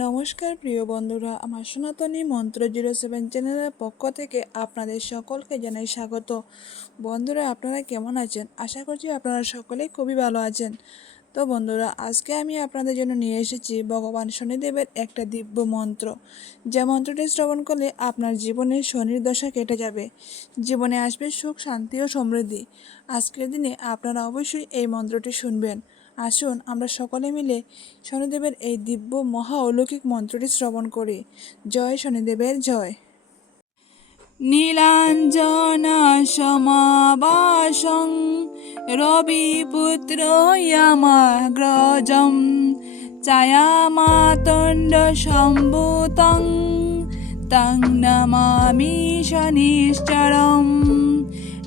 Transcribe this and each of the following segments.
নমস্কার প্রিয় বন্ধুরা, আমার সনাতনী মন্ত্র 07 চ্যানেলের পক্ষ থেকে আপনাদের সকলকে জানাই স্বাগত। বন্ধুরা, আপনারা কেমন আছেন? আশা করছি আপনারা সকলেই খুবই ভালো আছেন। তো বন্ধুরা, আজকে আমি আপনাদের জন্য নিয়ে এসেছি ভগবান শনিদেবের একটা দিব্য মন্ত্র। যে মন্ত্রটি শ্রবণ করলে আপনার জীবনের শনির দশা কেটে যাবে, জীবনে আসবে সুখ, শান্তি ও সমৃদ্ধি। আজকের দিনে আপনারা অবশ্যই এই মন্ত্রটি শুনবেন। আসুন আমরা সকলে মিলে শনিদেবের এই দিব্য মহা অলৌকিক মন্ত্রটি শ্রবণ করি। জয় শনিদেবের জয়। নীলাঞ্জনা সমাবাসং রবিপুত্র ইয়ামাগ্রজম ছায়ামাতণ্ড সম্ভূতং তং নমামি শনিশ্চরম।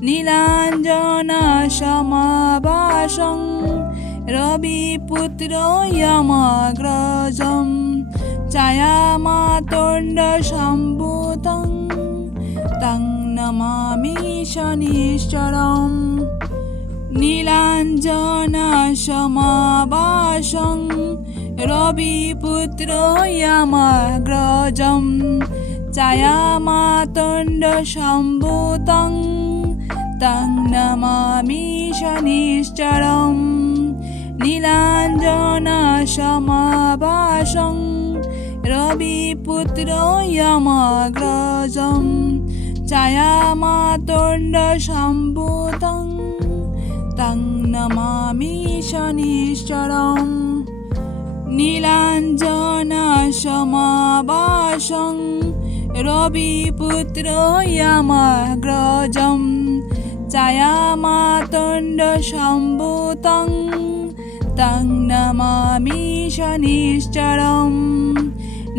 নীলাঞ্জনা সমাবাসং রবিপুত্র ইয়ামাগ্রজম ছায়ামাতণ্ড সম্ভূতং তং নমামি শনিশ্চরম। নীলাঞ্জনা সমাবাসং রবিপুত্র ইয়ামাগ্রজম ছায়ামাতণ্ড সম্ভূতং তং নমামি শনিশ্চরম। নীলাঞ্জনা সমাবাসং রবিপুত্র ইয়ামাগ্রজম ছায়ামাতণ্ড সম্ভূতং তং নমামি শনিশ্চরম। নীলাঞ্জনা সমাবাসং রবিপুত্র ইয়ামাগ্রজম ছায়ামাতণ্ড সম্ভূতং তং নমামি শনিশ্চরম।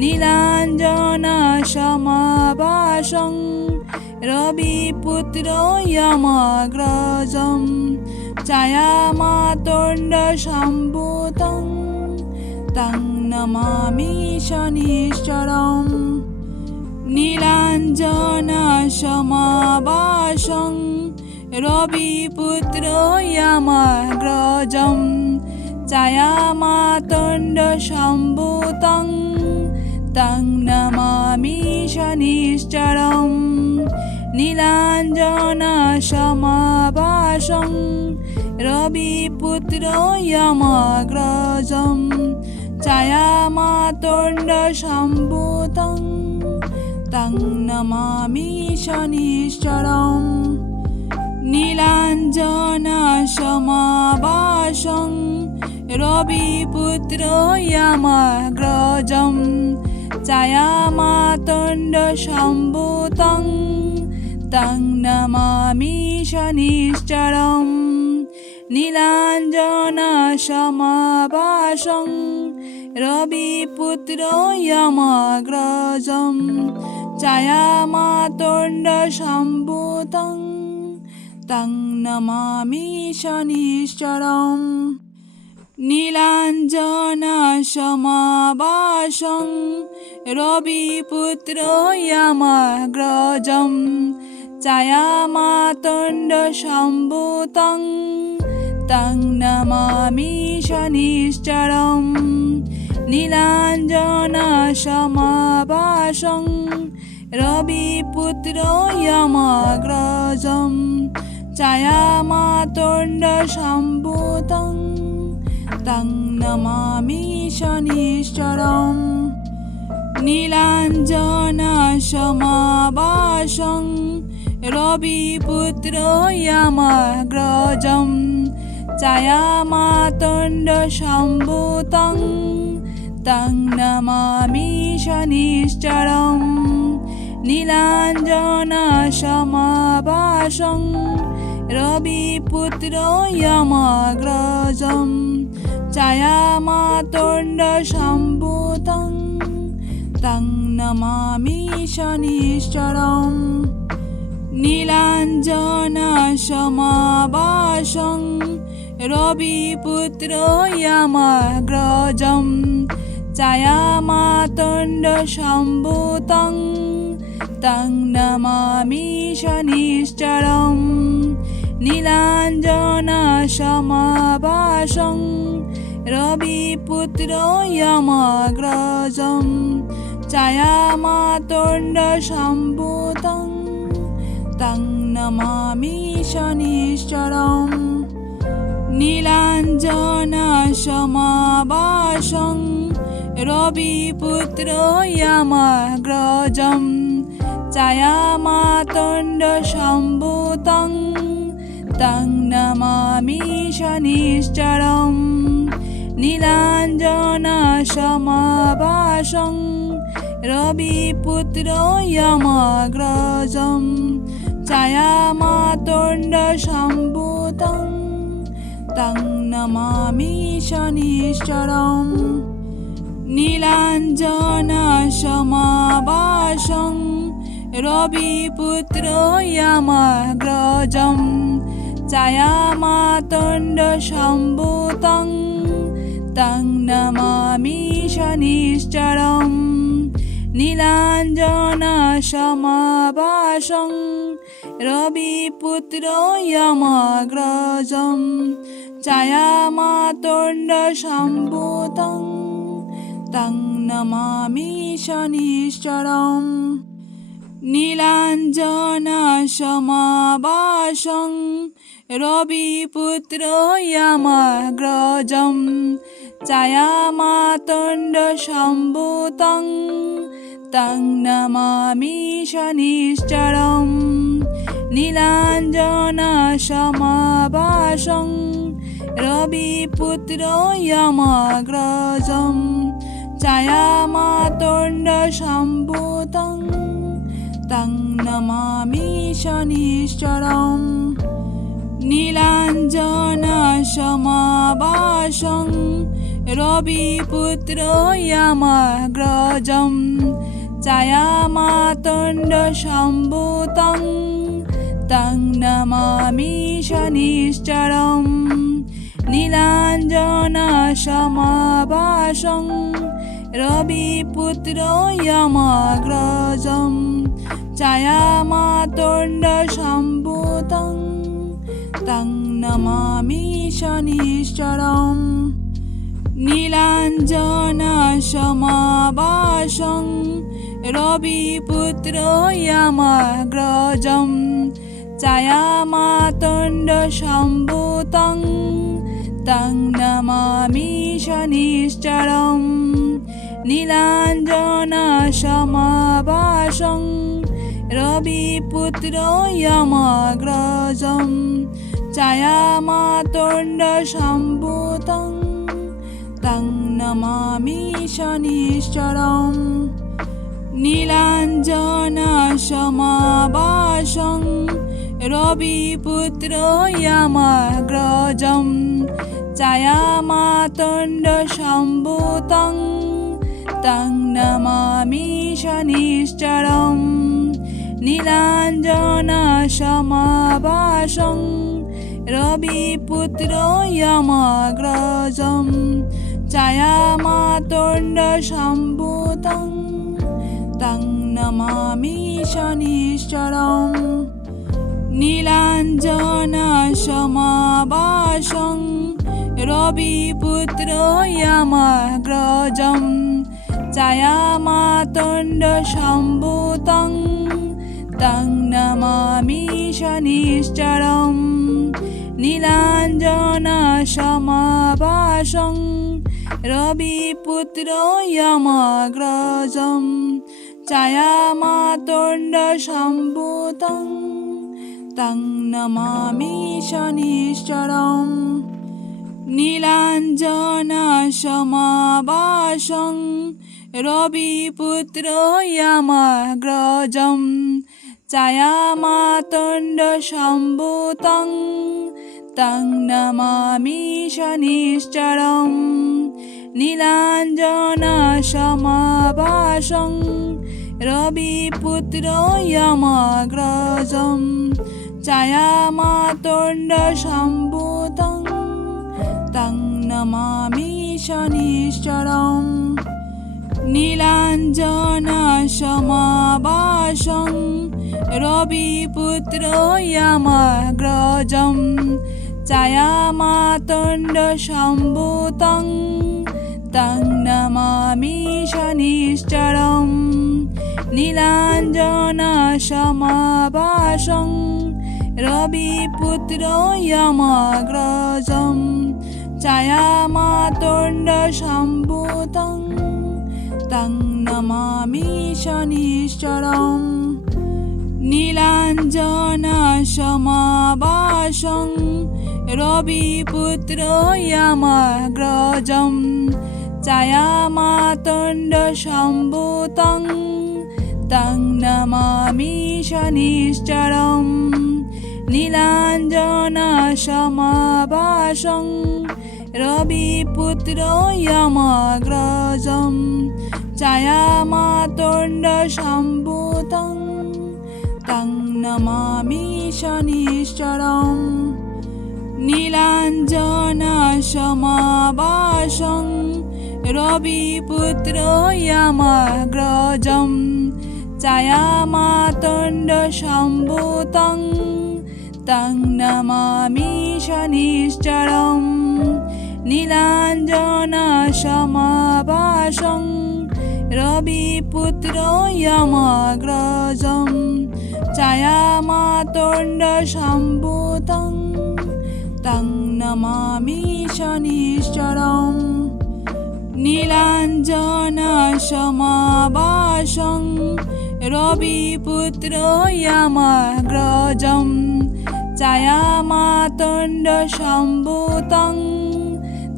নীলাঞ্জনা সমাবাসং রবিপুত্র ইয়ামাগ্রজম ছায়ামাতণ্ড সম্ভূতং তং নমামি শনিশ্চরম। নীলাঞ্জনা সমাবাসং রবিপুত্র ইয়ামাগ্রজম ছায়ামাতণ্ড সম্ভূতং তং নমামি শনিশ্চরম। নীলাঞ্জনা সমাবাসং রবিপুত্র ইয়ামাগ্রজম ছায়ামাতণ্ড সম্ভূতং তং নমামি শনিশ্চরম। নীলাঞ্জনা সমাবাসং রবিপুত্র ইয়ামাগ্রজম ছায়ামাতণ্ড সম্ভূতং তং নমামি শনিশ্চরম। নীলাঞ্জনা সমাবাসং রবিপুত্র ইয়ামাগ্রজম ছায়ামাতণ্ড সম্ভূতং তং নমামি শনিশ্চরম। নীলাঞ্জনা সমাবাসং রবিপুত্র ইয়ামাগ্রজম ছায়ামাতণ্ড সম্ভূতং তং নমামি শনিশ্চরম। নীলাঞ্জনা সমাবাসং রবিপুত্র ইয়ামাগ্রজম ছায়ামাতণ্ড সম্ভূতং তং নমামি শনিশ্চরম। নীলাঞ্জনা সমাবাসং রবিপুত্র ইয়ামাগ্রজম ছায়ামাতণ্ড সম্ভূতং তং নমামি শনিশ্চরম। নীলাঞ্জনা সমাবাসং রবিপুত্র ইয়ামাগ্রজম ছায়ামাতণ্ড সম্ভূতং তং নমামি শনিশ্চরম। নীলাঞ্জনা সমাবাসং রবিপুত্র ইয়ামাগ্রজম ছায়ামাতণ্ড সম্ভূতং তং নমামি শনিশ্চরম। নীলাঞ্জনা সমাবাসং रविपुत्रो यमग्रजं छायामातुण्डसम्भूतं तं नमामि शनिश्चरम् नीलाञ्जनसमाभासं रविपुत्रो यमग्रजं छायामातुण्डसम्भूतं तं नमामि शनिश्चरम् नीलाञ्जनसमाभासं रविपुत्रो यमग्रजं छायामातुण्डसम्भूतं तं नमामि शनिश्चरम् नीलाञ्जनसमाभासं रविपुत्रो यमग्रजं छायामातुण्डसम्भूतं तं नमामि शनिश्चरम् नीलाञ्जनसमाभासं रविपुत्रो यमग्रजं छायामातुण्डसम्भूतं तं नमामि शनिश्चरम् नीलाञ्जनसमाभासं रविपुत्रो यमग्रजं छायामातुण्डसम्भूतं तं नमामि शनिश्चरम् नीलाञ्जनसमाभासं रविपुत्रो यमग्रजं छायामातुण्डसम्भूतं तं नमामि शनिश्चरम् नीलाञ्जनसमाभासं रविपुत्रो यमग्रजं छायामातुण्डसम्भूतं तं नमामि शनिश्चरम् नीलाञ्जनसमाभासं रविपुत्रो यमग्रजं छायामातुण्डसम्भूतं तं नमामि शनिश्चरम् नीलाञ्जनसमाभासं रविपुत्रो यमग्रजं छायामातुण्डसम्भूतं तं नमामि शनिश्चरम् नीलाञ्जनसमाभासं रविपुत्रो यमग्रजं छायामातुण्डसम्भूतं तं नमामि शनिश्चरम् नीलाञ्जनसमाभासं रविपुत्रो यमग्रजं छायामातुण्डसम्भूतं तं नमामि शनिश्चरम् नीलाञ्जनसमाभासं रविपुत्रो यमग्रजं छायामातुण्डसम्भूतं तं नमामि शनिश्चरम् नीलाञ्जनसमाभासं रविपुत्रो यमग्रजं छायामातुण्डसम्भूतं तं नमामि शनिश्चरम् नीलाञ्जनसमाभासं रविपुत्रो यमग्रजं छायामातुण्डसम्भूतं तं नमामि शनिश्चरम् नीलाञ्जनसमाभासं रविपुत्रो यमग्रजं छायामातुण्डसम्भूतं तं नमामि शनिश्चरम् नीलाञ्जनसमाभासं रविपुत्रो यमग्रजं छायामातुण्डसम्भूतं तं नमामि शनिश्चरम् नीलाञ्जनसमाभासं रविपुत्रो यमग्रजं छायामातण्डसम्भूतं तं नमामि शनिश्चरं नीलाञ्जनसमाभासं रविपुत्रो यमग्रजं छायामातण्डसम्भूतं तं नमामि शनिश्चरं नीलाञ्जनसमाभासं रविपुत्रो यमग्रजं छायामातण्डसम्भूतं तं नमामि शनिश्चरं नीलाञ्जनसमाभासं रविपुत्रो यमग्रजं छायामातण्डसम्भूतं तं नमामि शनिश्चरं नीलाञ्जनसमाभासं रविपुत्रो यमग्रजं छायामातण्डसम्भूतं तं नमामि शनिश्चरं नीलाञ्जनसमाभासं रविपुत्रो यमग्रजं छायामातण्डसम्भूतं तं नमामि शनिश्चरं नीलाञ्जनसमाभासं रविपुत्रो यमग्रजं छायामातण्डसम्भूतं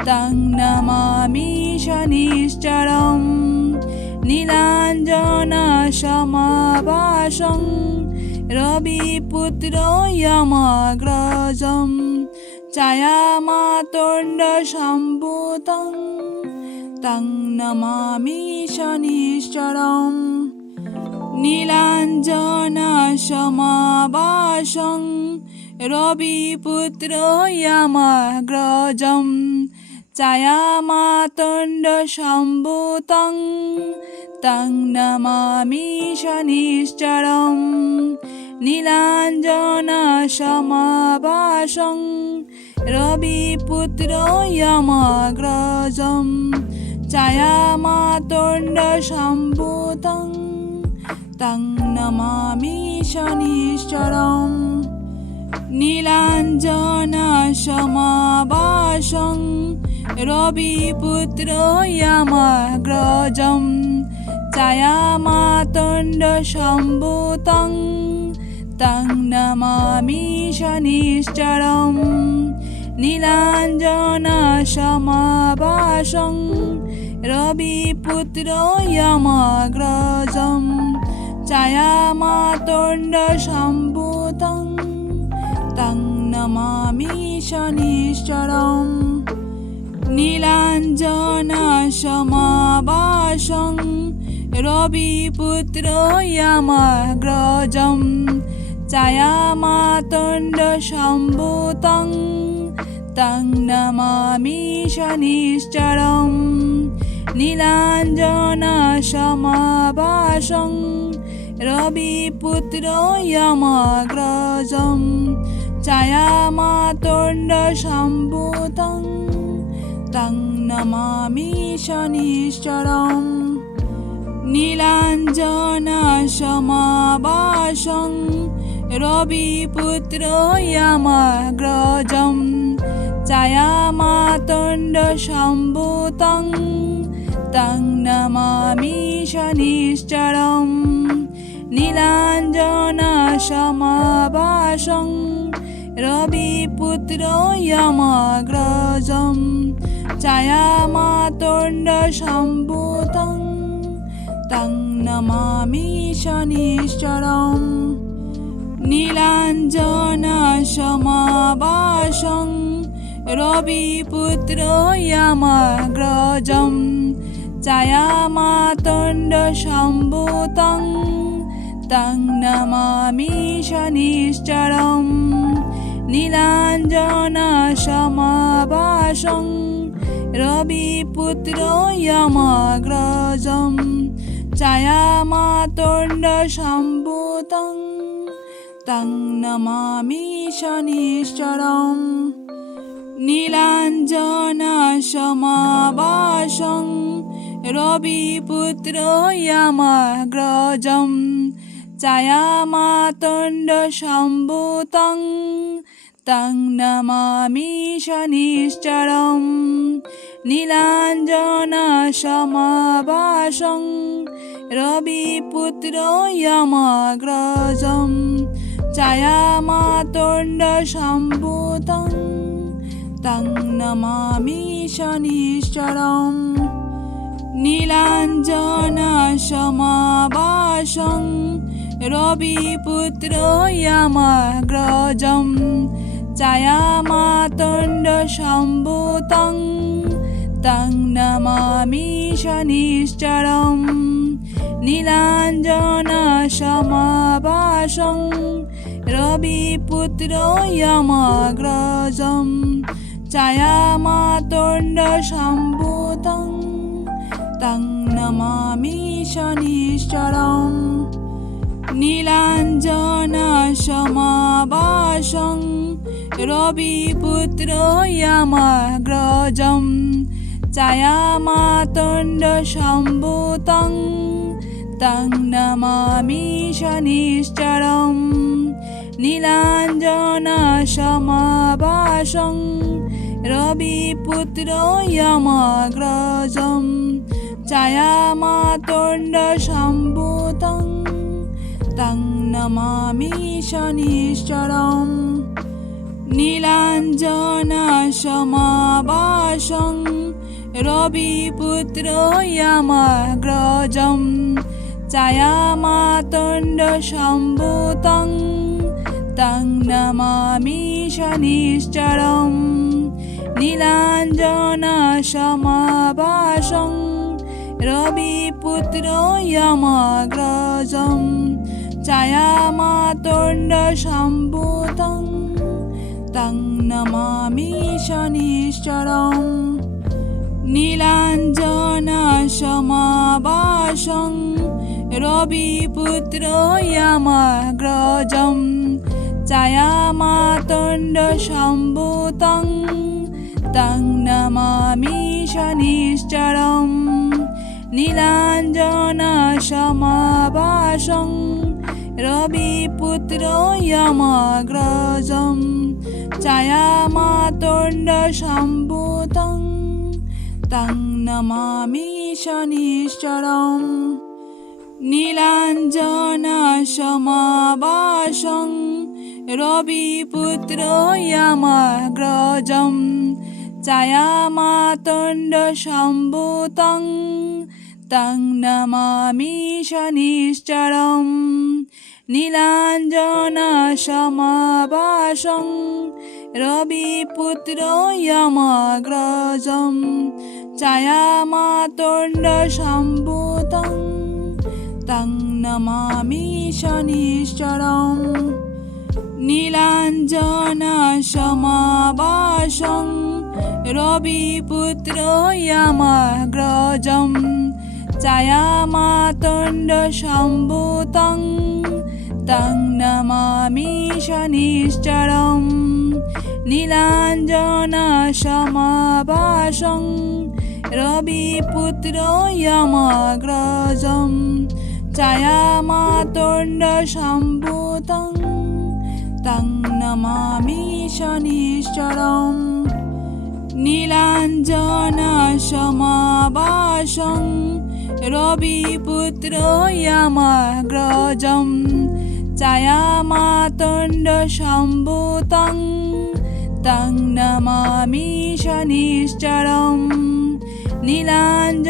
तं नमामि शनिश्चरं नीलाञ्जनसमाभासं रविपुत्रो यमग्रजं छायामातण्डसम्भूतं तं नमामि शनिश्चरं नीलाञ्जनसमाभासं रविपुत्रो यमग्रजं छायामातण्डसम्भूतं तं नमामि शनिश्चरं नीलाञ्जनसमाभासं रविपुत्रो यमग्रजं छायामातण्डसम्भूतं तं नमामि शनिश्चरं नीलाञ्जनसमाभासं रविपुत्रो यमग्रजं छायामातण्डसम्भूतं तं नमामि शनिश्चरं नीलाञ्जनसमाभासं रविपुत्रो यमग्रजं छायामातण्डसम्भूतं तं नमामि शनिश्चरं नीलाञ्जनसमाभासं रविपुत्रो यमग्रजं छायामातण्डसम्भूतं तं नमामि शनिश्चरं नीलाञ्जनसमाभासं रविपुत्रो यमग्रजं छायामातण्डसम्भूतं तं नमामि शनिश्चरं नीलाञ्जनसमाभासं रविपुत्रो यमग्रजं छायामातण्डसम्भूतं तं नमामि शनिश्चरं नीलाञ्जनसमाभासं रविपुत्रो यमग्रजं छायामातण्डसम्भूतं तं नमामि शनिश्चरं नीलाञ्जनसमाभासं रविपुत्रो यमग्रजं छायामातण्डसम्भूतं तं नमामि शनिश्चरं नीलाञ्जनसमाभासं रविपुत्रो यमग्रजं छायामातण्डसम्भूतं तं नमामि शनिश्चरम् नीलाञ्जनसमाभासं रविपुत्रयमग्रजं छायामातण्डसम्भूतं तं नमामि शनिश्चरम् नीलाञ्जनसमाभासं रविपुत्रयमग्रजं छायामातण्डसम्भूतं तं नमामि शनिश्चरम् नीलाञ्जनसमाभासं रविपुत्रयमग्रजं छायामातण्डसम्भूतं तं नमामि शनिश्चरम् नीलाञ्जनसमाभासं रविपुत्रयमग्रजं छायामातण्डसम्भूतं तं नमामि शनिश्चरम् नीलाञ्जनसमाभासं रविपुत्रयमग्रजं छायामातण्डसम्भूतं तं नमामि शनिश्चरम् नीलाञ्जनसमाभासं रविपुत्रयमग्रजं छायामातण्डसम्भूतं तं नमामि शनिश्चरम् नीलाञ्जनसमाभासं रविपुत्रयमग्रजं छायामातण्डसम्भूतं तं नमामि शनिश्चरम् नीलाञ्जनसमाभासं रविपुत्रयमग्रजं छायामातण्डसम्भूतं तं नमामि शनिश्चरम् नीलाञ्जनसमाभासं रविपुत्रयमग्रजं छायामातण्डसम्भूतं तं नमामि शनिश्चरम् नीलाञ्जनसमाभासं रविपुत्रयमग्रजं छायामातण्डसम्भूतं तं नमामि शनिश्चरम् नीलाञ्जनसमाभासं रविपुत्रयमग्रजं छायामातण्डसम्भूतं तं नमामि शनिश्चरम् नीलाञ्जनसमाभासं रविपुत्रयमग्रजं छायामातण्डसम्भूतं तं नमामि शनिश्चरम् नीलाञ्जनसमाभासं रविपुत्रयमग्रजं छायामातण्डसम्भूतं तं नमामि शनिश्चरम् नीलाञ्जनसमाभासं रविपुत्रयमग्रजं छायामातण्डसम्भूतं तं नमामि शनिश्चरम् नीलाञ्जनसमाभासं रविपुत्रयमग्रजं छायामातण्डसम्भूतं तं नमामि शनिश्चरम् नीलाञ्जनसमाभासं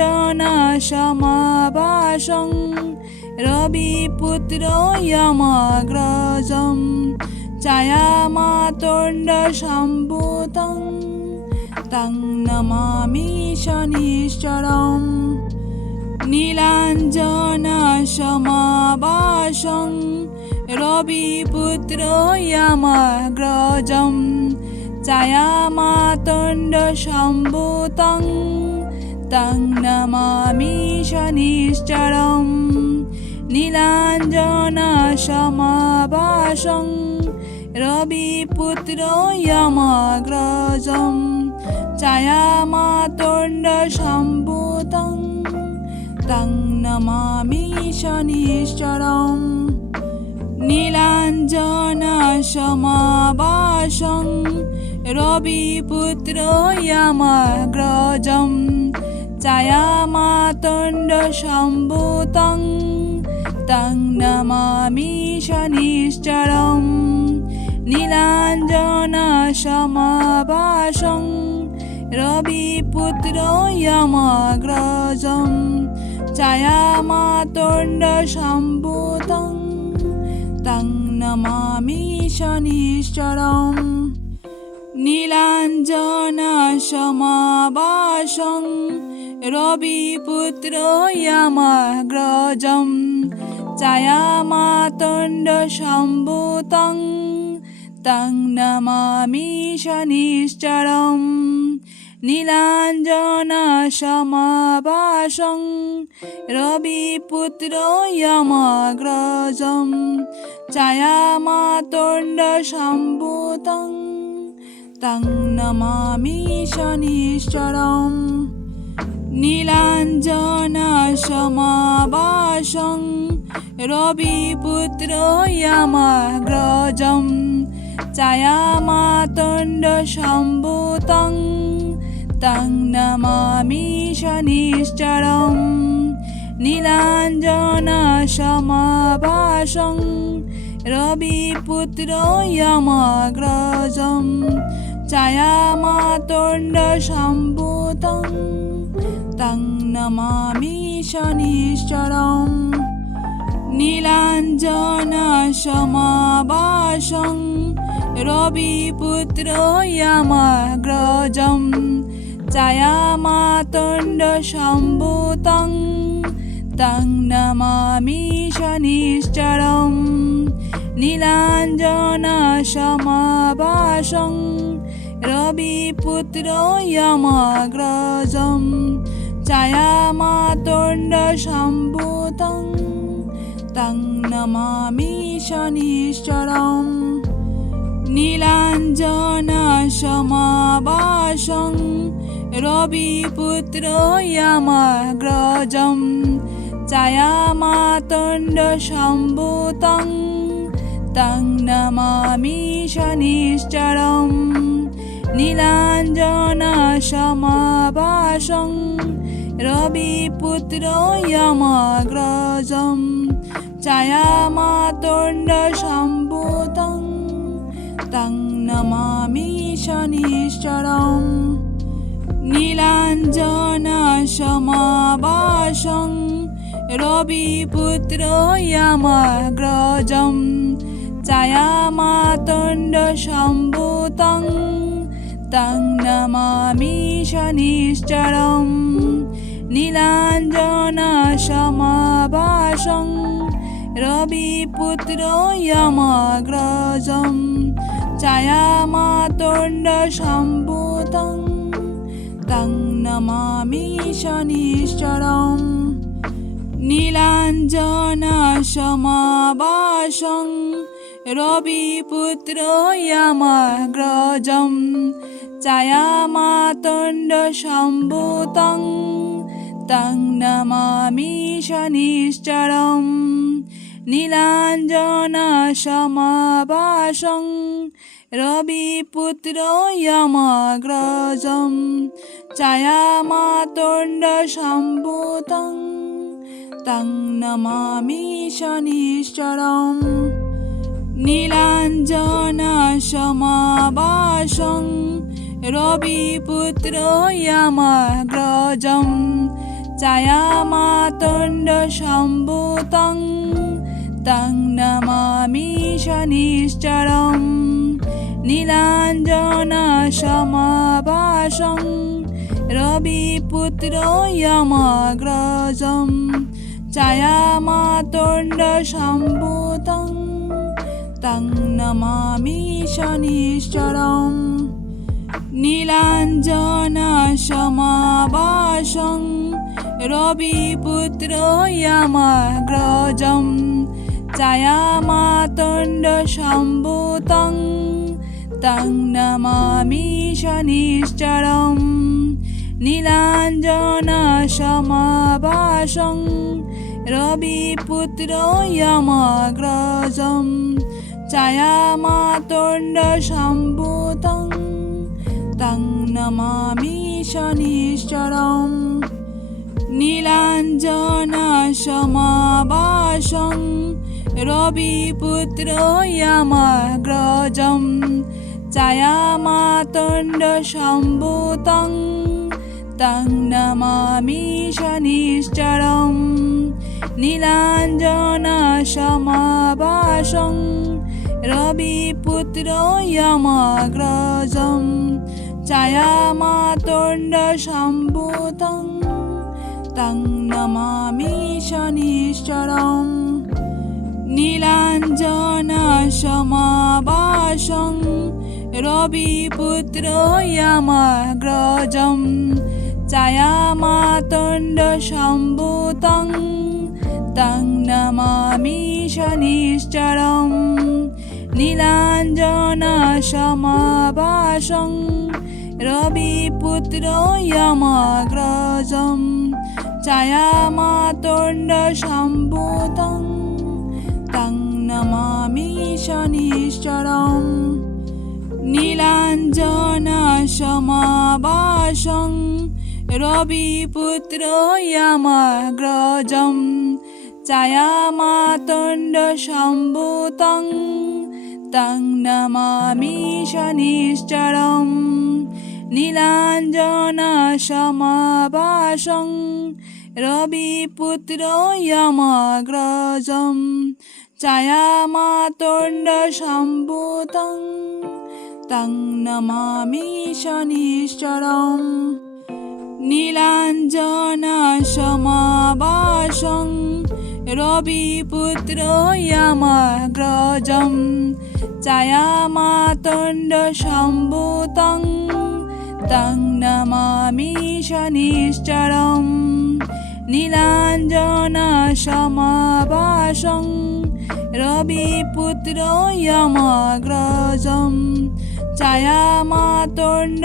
रविपुत्रयमग्रजं छायामातण्डसम्भूतं तं नमामि शनिश्चरम् नीलाञ्जनसमाभासं रविपुत्रयमग्रजं छायामातण्डसम्भूतं तं नमामि शनिश्चरम् नीलाञ्जनसमाभासं रविपुत्रयमग्रजं छायामातण्डसम्भूतं तं नमामि शनिश्चरम् नीलाञ्जनसमाभासं रविपुत्रयमग्रजं छायामातण्डसम्भूतं तं नमामि शनिश्चरम् नीलाञ्जनसमाभासं रविपुत्रयमग्रजं छायामातण्डसम्भूतं तं नमामि शनिश्चरम् नीलाञ्जनसमाभासं रविपुत्रयमग्रजं छायामातण्डसम्भूतं तं नमामि शनिश्चरम् नीलाञ्जनसमाभासं रविपुत्रयमग्रजं छायामातण्डसम्भूतं तं नमामि शनिश्चरम् नीलाञ्जनसमाभासं रविपुत्रयमग्रजं छायामातण्डसम्भूतं तं नमामि शनिश्चरम् नीलाञ्जनसमाभासं रविपुत्रयमग्रजं छायामातण्डसम्भूतं तं नमामि शनिश्चरम् नीलाञ्जनसमाभासं रविपुत्रयमग्रजं छायामातण्डसम्भूतं तं नमामि शनिश्चरम् नीलाञ्जनसमाभासं रविपुत्रयमग्रजं छायामातण्डसम्भूतं तं नमामि शनिश्चरम् नीलाञ्जनसमाभासं रविपुत्रयमग्रजं छायामातण्डसम्भूतं तं नमामि शनिश्चरम् नीलाञ्जनसमाभासं रविपुत्रयमग्रजं छायामातण्डसम्भूतं तं नमामि शनिश्चरम् नीलाञ्जनसमाभासं रविपुत्रयमग्रजं छायामातण्डसम्भूतं तं नमामि शनिश्चरम् नीलाञ्जनसमाभासं रविपुत्रयमग्रजं छायामातण्डसम्भूतं तं नमामि शनिश्चरम् नीलाञ्जनसमाभासं रविपुत्रयमग्रजं छायामातण्डसम्भूतं तं नमामि शनिश्चरम् नीलाञ्जनसमाभासं रविपुत्रयमग्रजं छायामातण्डसम्भूतं तं नमामि शनिश्चरम् नीलाञ्जनसमाभासं रविपुत्रयमग्रजं छायामातण्डसम्भूतं तं नमामि शनिश्चरम् नीलाञ्जनसमाभासं रविपुत्रयमग्रजं छायामातण्डसम्भूतं तं नमामि शनिश्चरम् नीलाञ्जनसमाभासं রবিপুত্র ইয়ামাগ্রজম ছায়ামাতণ্ড সম্ভূতং তং নমামি শনিশ্চরম নীলাঞ্জন সমাভাসং রবিপুত্র ইয়ামাগ্রজম ছায়ামাতণ্ড সম্ভূতং তং নমামি শনিশ্চরম নীলাঞ্জন সমাভাসং রবিপুত্র ইয়ামাগ্রজম ছায়ামাতণ্ড সম্ভূতং তং নমামি শনিশ্চরম নীলাঞ্জন সমাভাসং রবিপুত্র ইয়ামাগ্রজম ছায়ামাতণ্ড সম্ভূতং তং নমামি শনিশ্চরম নীলাঞ্জন সমাভাসং রবিপুত্র ইয়ামাগ্রজম ছায়ামাতণ্ড সম্ভূতং তং নমামি শনিশ্চরম নীলাঞ্জন সমাভাসং রবিপুত্র ইয়ামাগ্রজম ছায়ামাতণ্ড সম্ভূতং তং নমামি শনিশ্চরম নীলাঞ্জন সমাভাসং রবিপুত্র ইয়ামাগ্রজম ছায়ামাতণ্ড সম্ভূতং তং নমামি শনিশ্চরম নীলাঞ্জন সমাভাসং রবিপুত্র ইয়ামাগ্রজম ছায়ামাতণ্ড সম্ভূতং তং নমামি শনিশ্চরম নীলাঞ্জন সমাভাসং রবিপুত্র ইয়ামাগ্রজম ছায়ামাতণ্ড সম্ভূতং তং নমামি শনিশ্চরম নীলাঞ্জন সমাভাসং রবিপুত্র ইয়ামাগ্রজম ছায়ামাতণ্ড